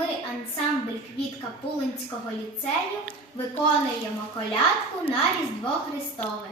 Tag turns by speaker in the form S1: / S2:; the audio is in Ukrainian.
S1: ми, ансамбль Квітка Пулинського ліцею, виконуємо колядку на Різдво Христове.